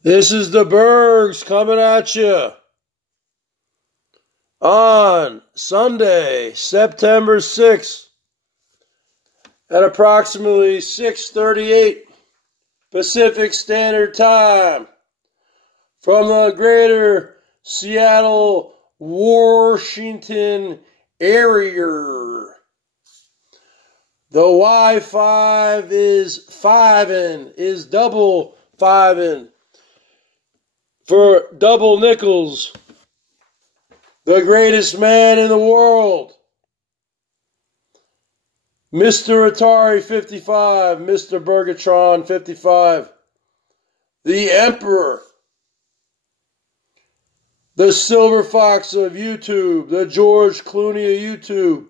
This is the Bergs coming at you on Sunday, September 6th at approximately 6:38 Pacific Standard Time from the greater Seattle, Washington area. The Wi-Fi is double fiving for double nickels. The greatest man in the world, Mr. Atari 55, Mr. Bergatron 55, the Emperor, the Silver Fox of YouTube, the George Clooney of YouTube,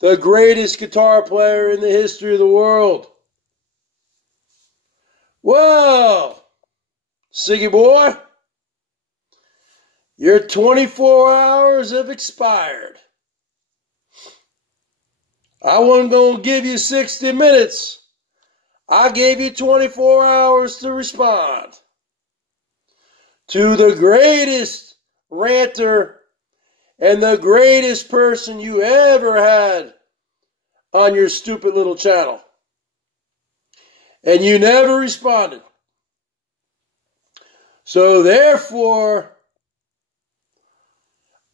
the greatest guitar player in the history of the world. Well, Siggyboy, your 24 hours have expired. I wasn't going to give you 60 minutes. I gave you 24 hours to respond to the greatest ranter and the greatest person you ever had on your stupid little channel. And you never responded. So therefore,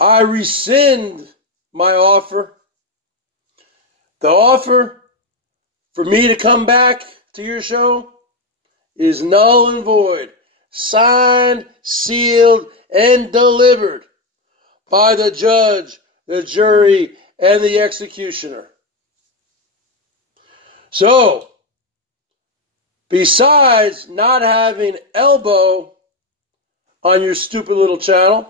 I rescind my offer. The offer for me to come back to your show is null and void. Signed, sealed, and delivered by the judge, the jury, and the executioner. So, besides not having elbow on your stupid little channel,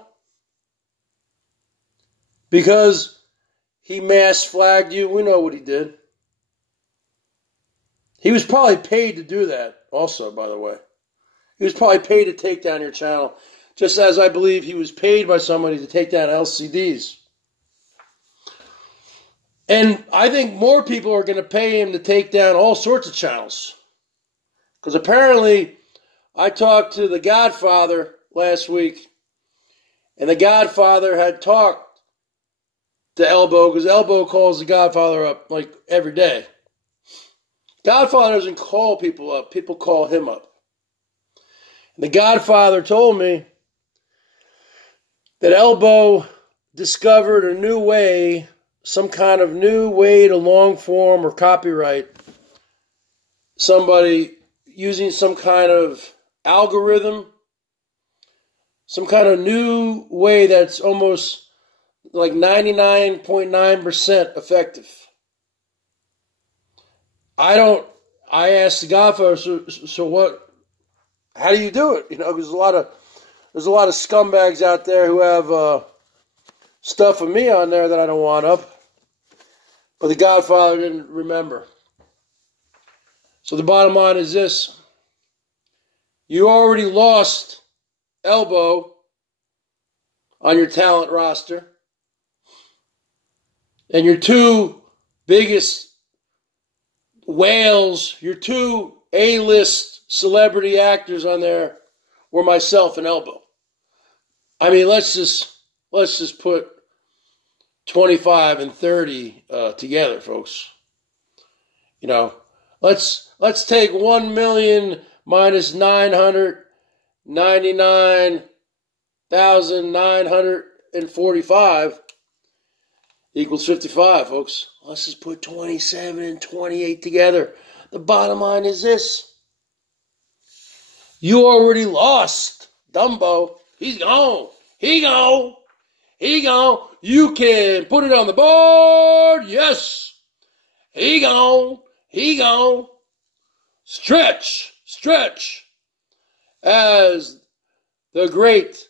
because he mass flagged you, we know what he did. He was probably paid to do that also, by the way. He was probably paid to take down your channel, just as I believe he was paid by somebody to take down LCDs. And I think more people are going to pay him to take down all sorts of channels. Because apparently, I talked to the Godfather last week, and the Godfather had talked to Elbow, because Elbow calls the Godfather up like every day. Godfather doesn't call people up, people call him up. And the Godfather told me that Elbow discovered a new way, some kind of new way to long form or copyright somebody using some kind of algorithm, some kind of new way that's almost like 99.9% effective. I asked the Godfather, so what, how do you do it? You know, there's a lot of scumbags out there who have stuff of me on there that I don't want up. But the Godfather didn't remember. So the bottom line is this. You already lost Elbow on your talent roster. And your two biggest whales, your two A-list celebrity actors on there were myself and Elbow. I mean, let's just put 25 and 30 together, folks. You know, let's take 1 million minus 999,945 equals 55, folks. Let's just put 27 and 28 together. The bottom line is this. You already lost Dumbo. He's gone. He gone. He gone. You can put it on the board. Yes. He gone. He gone. Stretch. Stretch. As the great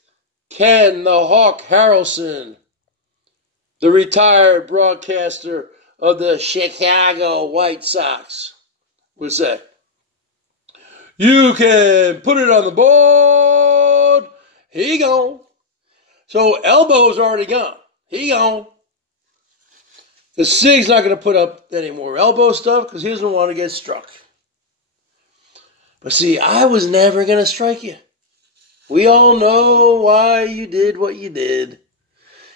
Ken the Hawk Harrelson, the retired broadcaster of the Chicago White Sox, would say. You can put it on the board. He gone. So Elbow's already gone. He gone. The Sig's not going to put up any more Elbow stuff because he doesn't want to get struck. But see, I was never going to strike you. We all know why you did what you did.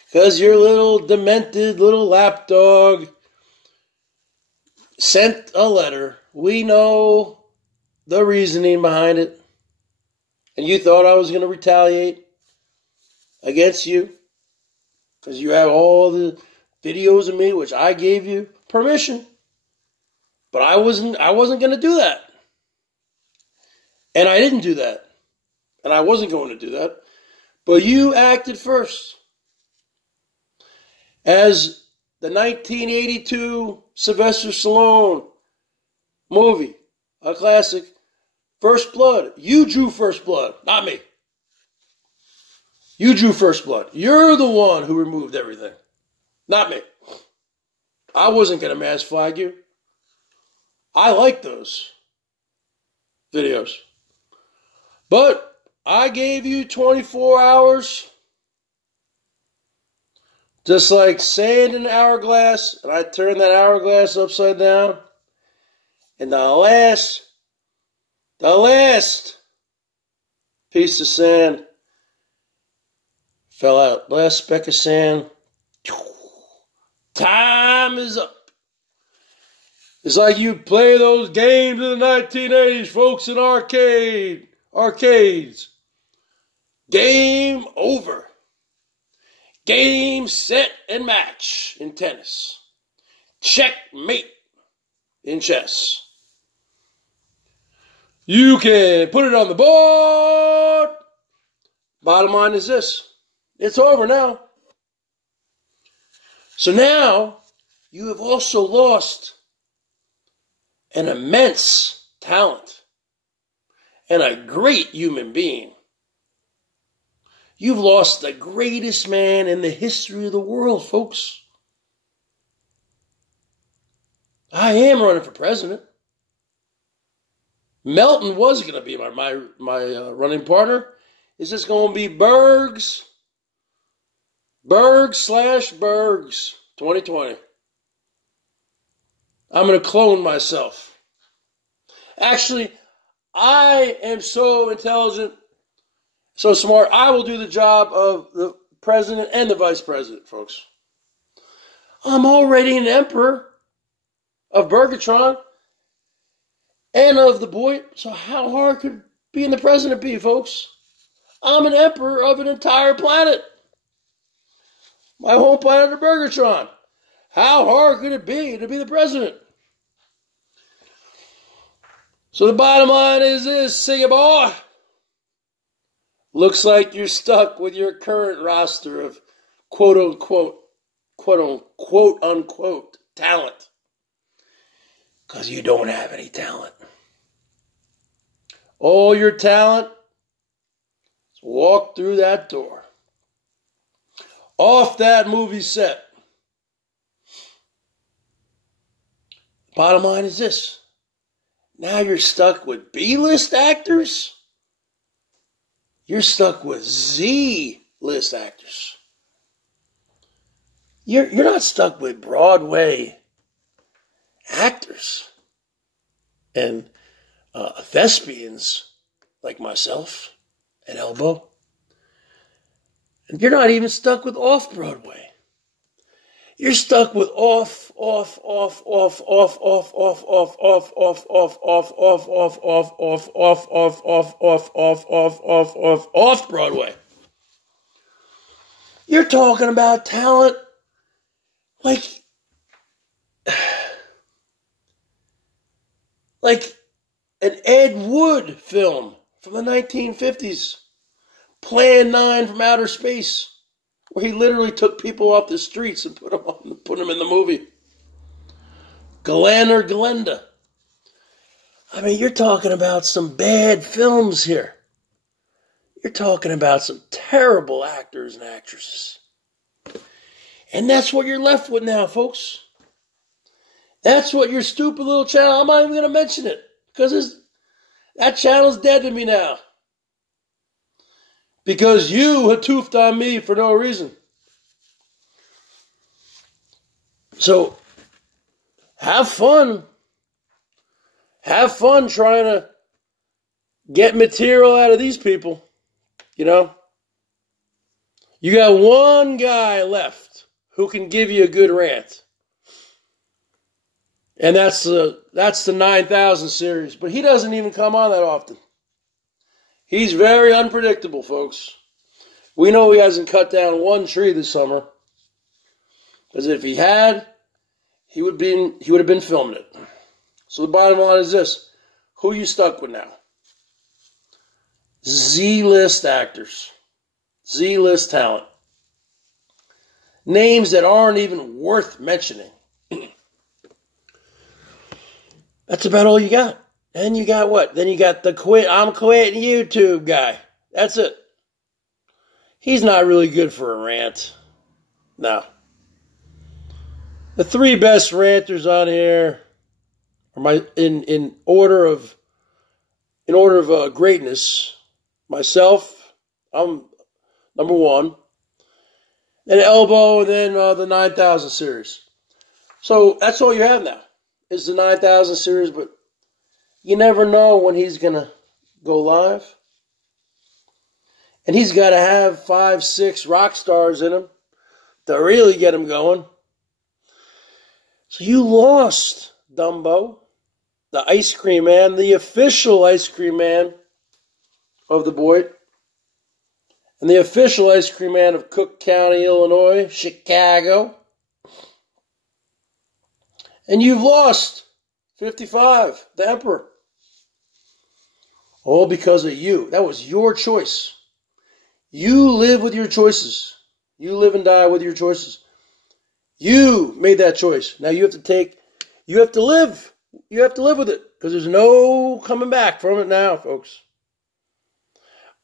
Because your little demented little lapdog sent a letter. We know the reasoning behind it. And you thought I was going to retaliate against you. Because you have all the videos of me, which I gave you permission. But I wasn't going to do that. And I didn't do that. And I wasn't going to do that. But you acted first. As the 1982 Sylvester Stallone movie, a classic, First Blood. You drew first blood, not me. You drew first blood. You're the one who removed everything, not me. I wasn't going to mass flag you. I like those videos. But I gave you 24 hours, just like sand in an hourglass, and I turned that hourglass upside down, and the last piece of sand fell out. Last speck of sand. Time is up. It's like you play those games in the 1980s, folks, in arcades. Game over. Game, set, and match in tennis. Checkmate in chess. You can put it on the board. Bottom line is this. It's over now. So now, you have also lost an immense talent and a great human being. You've lost the greatest man in the history of the world, folks. I am running for president. Melton was going to be my running partner. Is this going to be BERGS? BERGS/BERGS 2020. I'm going to clone myself. Actually, I am so intelligent, so smart, I will do the job of the president and the vice president, folks. I'm already an emperor of Bergatron and of the boy, so how hard could being the president be, folks? I'm an emperor of an entire planet. My home planet of Bergatron. How hard could it be to be the president? So the bottom line is this, Siggyboy. Looks like you're stuck with your current roster of quote unquote talent. Because you don't have any talent. All your talent is walk through that door. Off that movie set. Bottom line is this. Now you're stuck with B-list actors. You're stuck with Z-list actors. You're not stuck with Broadway actors and thespians like myself at Elbow. And you're not even stuck with off-Broadway. You're Stuck with off Broadway. You're talking about talent like an Ed Wood film from the 1950s, Plan 9 from Outer Space, where he literally took people off the streets and put them in the movie. Glenn or Glenda. I mean, you're talking about some bad films here. You're talking about some terrible actors and actresses. And that's what you're left with now, folks. That's what your stupid little channel, I'm not even going to mention it, because that channel's dead to me now. Because you had toothed on me for no reason. So, have fun. Have fun trying to get material out of these people. You know? You got one guy left who can give you a good rant. And that's the 9000 series. But he doesn't even come on that often. He's very unpredictable, folks. We know he hasn't cut down one tree this summer. Because if he had, he would have been filming it. So the bottom line is this. Who you stuck with now? Z-list actors. Z-list talent. Names that aren't even worth mentioning. That's about all you got. And you got what? Then you got the I'm quitting YouTube guy. That's it. He's not really good for a rant. No. The three best ranters on here are in order of greatness. Myself, I'm number one. Then Elbow, and then the 9000 series. So that's all you have now. Is the 9000 series, but you never know when he's going to go live. And he's got to have 5, 6 rock stars in him to really get him going. So you lost, Dumbo, the ice cream man, the official ice cream man of the Boyd, and the official ice cream man of Cook County, Illinois, Chicago. And you've lost 55, the Emperor. All because of you. That was your choice. You live with your choices. You live and die with your choices. You made that choice. Now you have to live. You have to live with it. Because there's no coming back from it now, folks.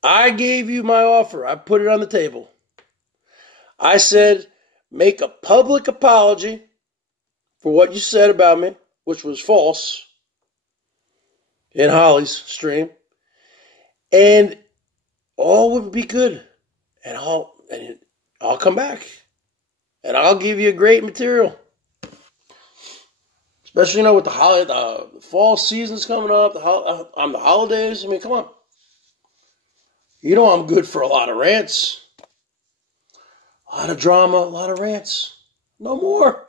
I gave you my offer. I put it on the table. I said, make a public apology for what you said about me, which was false, in Holly's stream, and all would be good, and I'll come back, and I'll give you great material, especially with the fall season's coming up, on the holidays. I mean, come on, I'm good for a lot of rants, a lot of drama, a lot of rants. No more.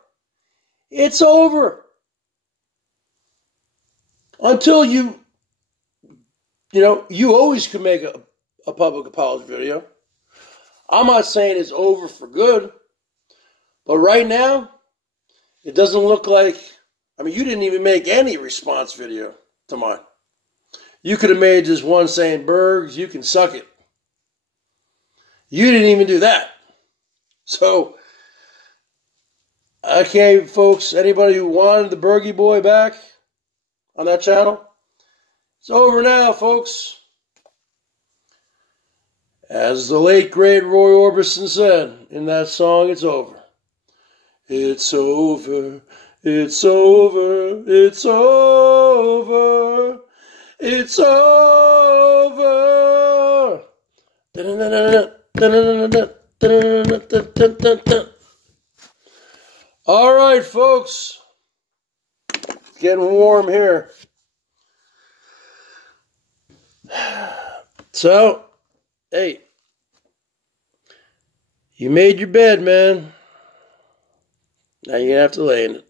It's over. Until you always can make a public apology video. I'm not saying it's over for good. But right now, it doesn't look like, you didn't even make any response video to mine. You could have made just one saying, Bergs, you can suck it. You didn't even do that. So, okay, folks, anybody who wanted the Bergie Boy back on that channel, it's over now, folks. As the late, great Roy Orbison said in that song, it's over. It's over, it's over, it's over, it's over. All right, folks. It's getting warm here. So, hey, you made your bed, man. Now you're going to have to lay in it.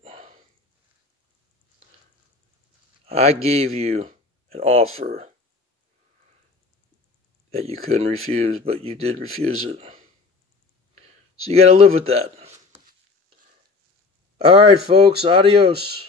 I gave you an offer that you couldn't refuse, but you did refuse it. So you got to live with that. All right, folks. Adios.